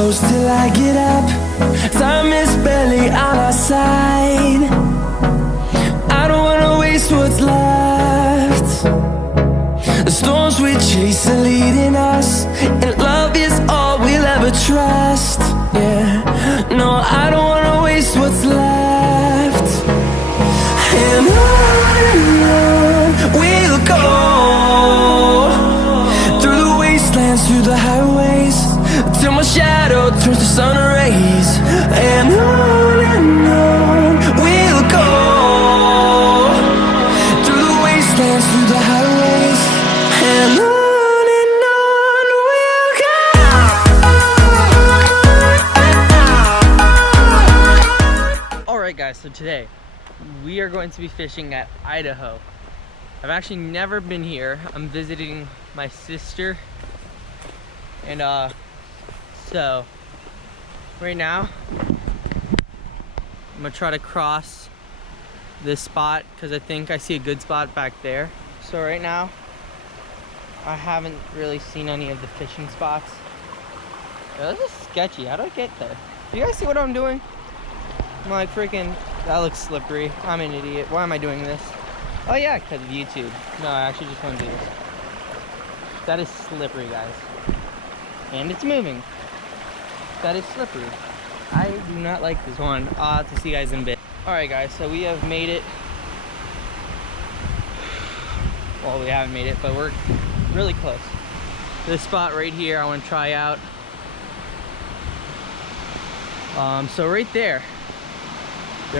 close till I get up. Time is barely on our side. I don't wanna waste what's left. The storms we chase are leading us, and love is all we'll ever trust. Yeah, no, I don't wanna waste what's left. And on we'll go, through the wastelands, through the highways, till my shadow turns to sun rays. And on we'll go, through the wastelands, through the highways, and on we'll go. Alright guys, so today we are going to be fishing at Idaho. I've actually never been here. I'm visiting my sister, and so right now I'm gonna try to cross this spot because I think I see a good spot back there. So right now I haven't really seen any of the fishing spots. This is sketchy. How do I get there? Do you guys see what I'm doing? I'm like freaking, that looks slippery. I'm an idiot. Why am I doing this? Oh yeah, because of YouTube. No, I actually just want to do this. That is slippery, guys. And it's moving. That is slippery. I do not like this one. I'll have to see you guys in a bit. Alright guys, so we have made it. Well, we haven't made it, but we're really close. This spot right here I want to try out. So right there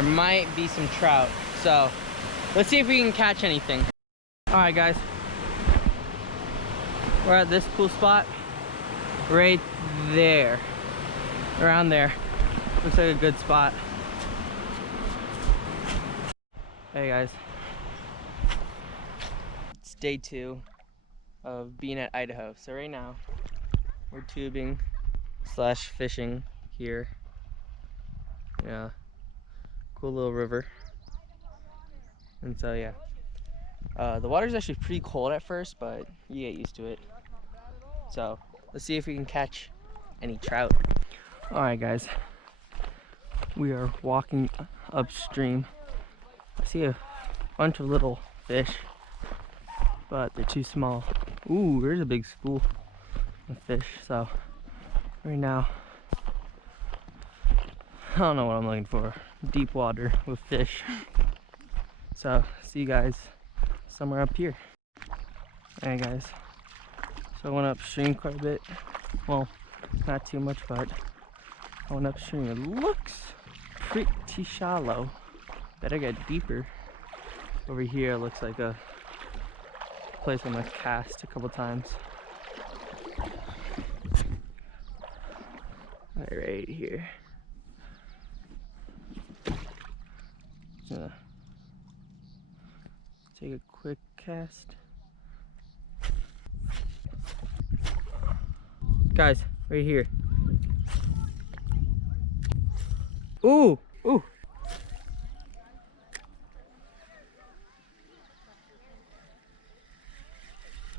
might be some trout. So let's see if we can catch anything. Alright guys, we're at this cool spot right there, around there. Looks like a good spot. Hey guys, it's day 2 of being at Idaho. So right now we're tubing / fishing here. Yeah, cool little river. And so yeah, the water's actually pretty cold at first, but you get used to it. So let's see if we can catch any trout. All right guys, we are walking upstream. I see a bunch of little fish, but they're too small. Ooh, there's a big school of fish. So right now, I don't know what I'm looking for. Deep water with fish. So see you guys somewhere up here. Alright guys, so I went upstream quite a bit. Well, not too much, but I went upstream. It looks pretty shallow. Better get deeper. Over here it looks like a place I'm gonna cast a couple times. Right here. Take a quick cast. Guys, right here. Ooh, ooh.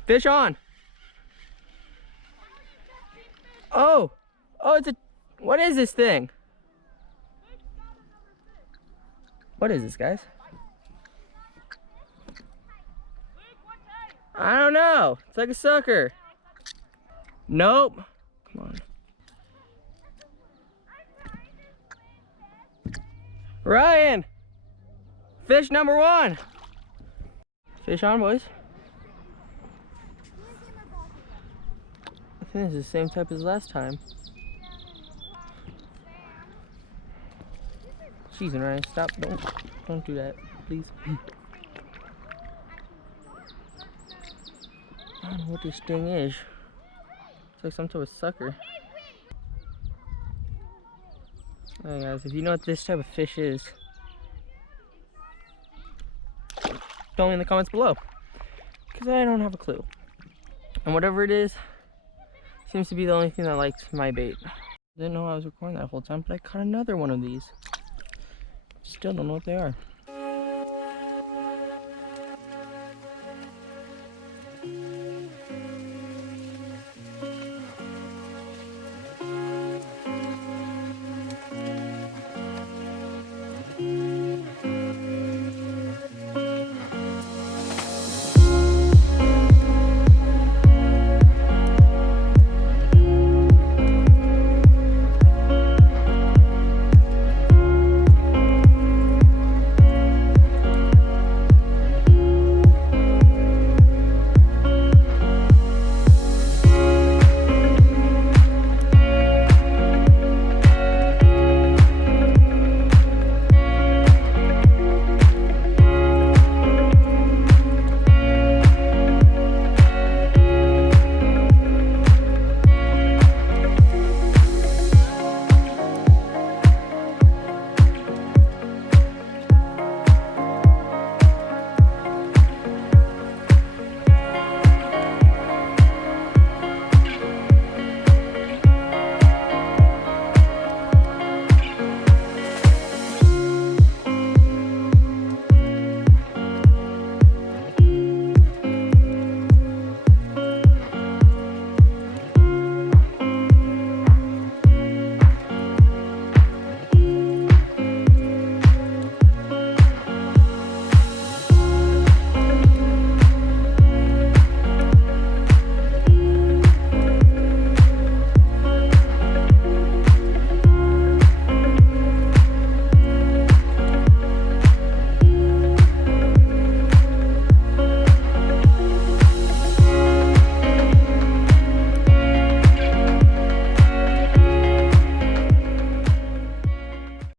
Fish on. Oh, it's a, what is this thing? What is this, guys? I don't know. It's like a sucker. Nope. Come on. Ryan! Fish number 1. Fish on, boys. I think it's the same type as last time. Jeez, Ryan, stop. Don't do that, please. I don't know what this thing is. It's like some type of sucker. Alright guys, if you know what this type of fish is, tell me in the comments below, because I don't have a clue. And whatever it is, seems to be the only thing that likes my bait. Didn't know I was recording that whole time, but I caught another one of these. Still don't know what they are.